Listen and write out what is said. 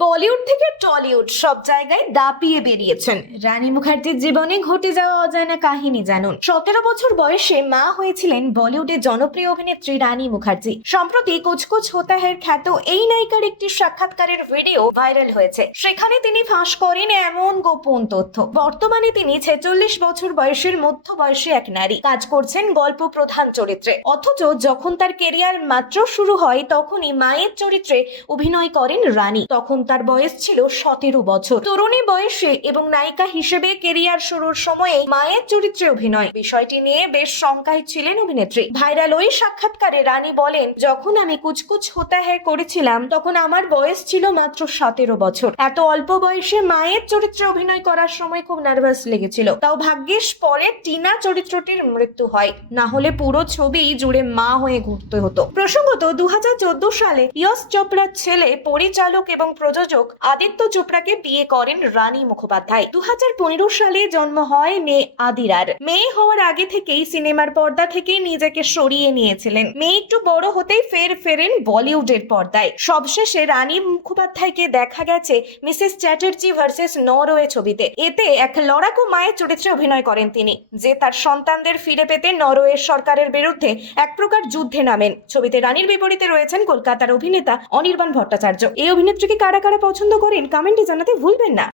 বলিউড থেকে টলিউড সব জায়গায় দাপিয়ে বেরিয়েছেন রানী মুখার্জির জীবনে ঘটে যাওয়া অজানা কাহিনী জানুন। 17 বছর বয়সে মা হয়েছিলেন বলিউডের জনপ্রিয় অভিনেত্রী রানী মুখার্জি। সম্প্রতি কুছ কুছ হোতা হ্যার খ্যাত এই নায়িকার একটি সাক্ষাৎকারের ভিডিও ভাইরাল হয়েছে। সেখানে তিনি ফাঁস করেন এমন গোপন তথ্য। বর্তমানে তিনি 46 বছর বয়সের মধ্যবয়সী এক নারী, কাজ করছেন গল্প প্রধান চরিত্রে। অথচ যখন তার কেরিয়ার মাত্র শুরু হয় তখনই মায়ের চরিত্রে অভিনয় করেন রানী। তখন তার বয়স ছিল 17 বছর। তরুণী বয়সে এবং নায়িকা হিসেবে কেরিয়ার শুরুর সময়ে মায়ের চরিত্রে অভিনয়, বিষয়টি নিয়ে বেশ শঙ্কায় ছিলেন অভিনেত্রী। ভাইরাল ওই সাক্ষাৎকারে রানী বলেন, যখন আমি কুছ কুছ হোতা হ্যায় করেছিলাম তখন আমার বয়স ছিল মাত্র 17 বছর। এত অল্প বয়সে মায়ের চরিত্রে অভিনয় করার সময় খুব নার্ভাস লেগেছিল। তাও ভাগ্যিস পরে টিনা চরিত্রটির মৃত্যু হয়, না হলে পুরো ছবি জুড়ে মা হয়ে ঘুরতে হতো। প্রসঙ্গত 2014 সালে ইয়শ চোপড়ার ছেলে পরিচালক এবং প্রযোজক আদিত্য চোপড়াকে বিয়ে করেন রানী মুখোপাধ্যায়। 2015 সালে জন্ম হয় মেয়ে আদিরার। মেয়ে হওয়ার আগে থেকেই সিনেমার পর্দা থেকে নিজেকে সরিয়ে নিয়েছিলেন। মেয়ে একটু বড় হতেই ফেরেন বলিউডের পর্দায়। সবশেষে রানী মুখোপাধ্যায়কে দেখা গেছে মিসেস চ্যাটার্জি ভার্সেস নরওয়ে ছবিতে। এতে এক লড়াকু মায়ের চরিত্রে অভিনয় করেন তিনি, যে তার সন্তানদের ফিরে পেতে নরওয়ের সরকারের বিরুদ্ধে এক প্রকার যুদ্ধে নামেন। ছবিতে রানীর বিপরীতে রয়েছেন কলকাতার অভিনেতা অনির্বাণ ভট্টাচার্য। এই অভিনেত্রীকে কারা কারা পছন্দ করেন কমেন্টে জানাতে ভুলবেন না।